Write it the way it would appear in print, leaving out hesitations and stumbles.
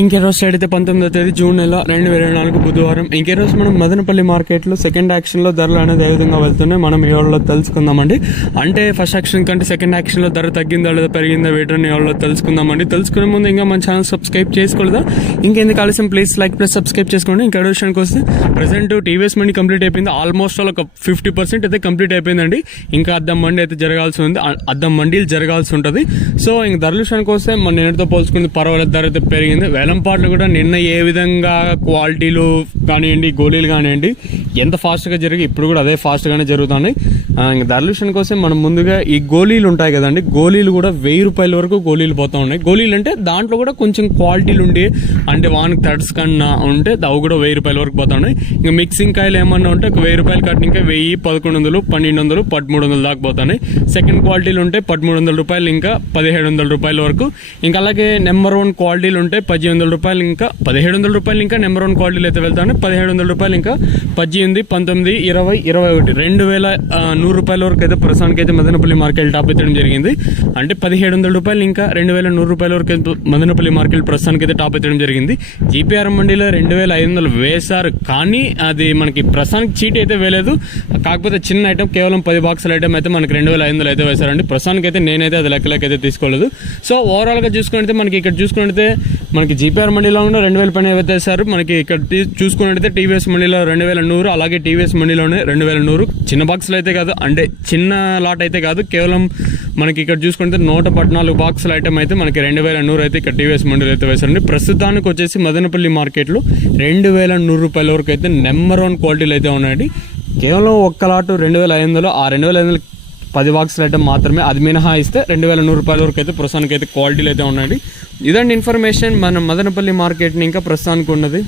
ఇంకే రోజు సైడ్ అయితే 19వ తేదీ జూన్ నెల 2024 బుధవారం. ఇంకే రోజు మనం మదనపల్లి మార్కెట్లో సెకండ్ యాక్షన్లో ధరలు అనేది ఏ విధంగా వెళ్తున్నాయి మనం ఈ వాళ్ళలో తెలుసుకుందామండి. అంటే ఫస్ట్ యాక్షన్ కంటే సెకండ్ యాక్షన్లో ధర తగ్గిందా లేదా పెరిగిందా వేటని వాళ్ళలో తెలుసుకుందామండి. తెలుసుకునే ముందు ఇంకా మన ఛానల్ సబ్స్క్రైబ్ చేసుకోలేదా, ఇంకెందుకు ఆలస్యం ప్లీజ్ లైక్ ప్లస్ సబ్స్క్రైబ్ చేసుకోండి. ఇంకా విషయానికి వస్తే ప్రజెంట్ టీవీఎస్ మండి కంప్లీట్ అయిపోయింది. ఆల్మోస్ట్ ఒక 50% అయితే కంప్లీట్ అయిపోయిందండి. ఇంకా అద్దం మండి అయితే జరగాల్సి ఉంది, అద్దం మండీలు జరగాల్సి ఉంటుంది. సో ఇంక ధరల విషయానికి వస్తే మన నిన్నటితో పోల్చుకుంది పర్వాలేదు, ధర అయితే పెరిగింది. వేలంపాట్లు కూడా నిన్న ఏ విధంగా క్వాలిటీలు కానివ్వండి, గోళీలు కానివ్వండి ఎంత ఫాస్ట్గా జరిగి ఇప్పుడు కూడా అదే ఫాస్ట్గానే జరుగుతున్నాయి. ఇంక ధరల విషయానికి వస్తే మనం ముందుగా ఈ గోళీలు ఉంటాయి కదండి, గోళీలు కూడా 1000 రూపాయల వరకు గోళీలు పోతూ ఉన్నాయి. గోళీలు అంటే దాంట్లో కూడా కొంచెం క్వాలిటీలు ఉండి అంటే వానికి థర్డ్స్ కన్నా ఉంటే అవి కూడా 1000 రూపాయల వరకు పోతా ఉన్నాయి. ఇంకా మిక్సింగ్ కాయలు ఏమన్నా ఉంటే ఒక 1000 రూపాయలు కట్టిన ఇంకా 1000, 1100, 1200, 1300 దాకా పోతున్నాయి. సెకండ్ క్వాలిటీలు ఉంటే 1300 రూపాయలు ఇంకా 1700 రూపాయల వరకు. ఇంకా అలాగే నెంబర్ 1 క్వాలిటీలు ఉంటే 1800 రూపాయలు ఇంకా 1700 రూపాయలు ఇంకా నెంబర్ 1 క్వాలిటీలు అయితే వెళ్తాను. 1700 రూపాయలు ఇంకా 18, 19, 20, 21, 2100 రూపాయల వరకు అయితే ప్రస్తుతానికి అయితే మదనపల్లి మార్కెట్ టాప్ ఎత్తడం జరిగింది. అంటే 1700 రూపాయలు ఇంకా 2100 రూపాయల వరకు మదనపల్లి మార్కెట్ ప్రస్తుతానికి అయితే టాప్ ఎత్తడం జరిగింది. జీపీఆర్ మండీలో 2500 వేశారు, కానీ అది మనకి ప్రస్తుతానికి చీటీ అయితే వేయలేదు. కాకపోతే చిన్న ఐటమ్ కేవలం 10 బాక్సుల ఐటమ్ అయితే మనకి 2500 అయితే వేశారండి. ప్రస్తుతానికి అయితే నేనైతే అది లెక్కలకైతే తీసుకోలేదు. సో ఓవరాల్గా చూసుకుంటే మనకి ఇక్కడ చూసుకుంటే మనకి జీపీఆర్ మండీలో ఉన్న 2000 పైన అయితే వేశారు. మనకి ఇక్కడ చూసుకున్నట్టయితే టీవీఎస్ మండీలో 2100, అలాగే టీవీఎస్ మండీలోనే 2100. చిన్న బాక్సులు అయితే కాదు, అంటే చిన్న లాట్ అయితే కాదు, కేవలం మనకి ఇక్కడ చూసుకుంటే 114 బాక్సుల ఐటమ్ అయితే మనకి 2100 అయితే ఇక్కడ టీవీఎస్ మండీలో అయితే వేశారండి. ప్రస్తుతానికి వచ్చేసి మదనపల్లి మార్కెట్లో 2100 రూపాయల వరకు అయితే నెంబర్ 1 క్వాలిటీలు అయితే ఉన్నాయండి. కేవలం ఒక్క లాటు 2500, ఆ 2500 10 బాక్సులు ఐటమ్ మాత్రమే, అది మినహాయిస్తే 2100 రూపాయల వరకు అయితే ప్రస్తుతానికి అయితే క్వాలిటీలు అయితే ఉన్నాయండి. ఇదండి ఇన్ఫర్మేషన్ మన మదనపల్లి మార్కెట్ని ఇంకా ప్రస్తుతానికి ఉన్నది.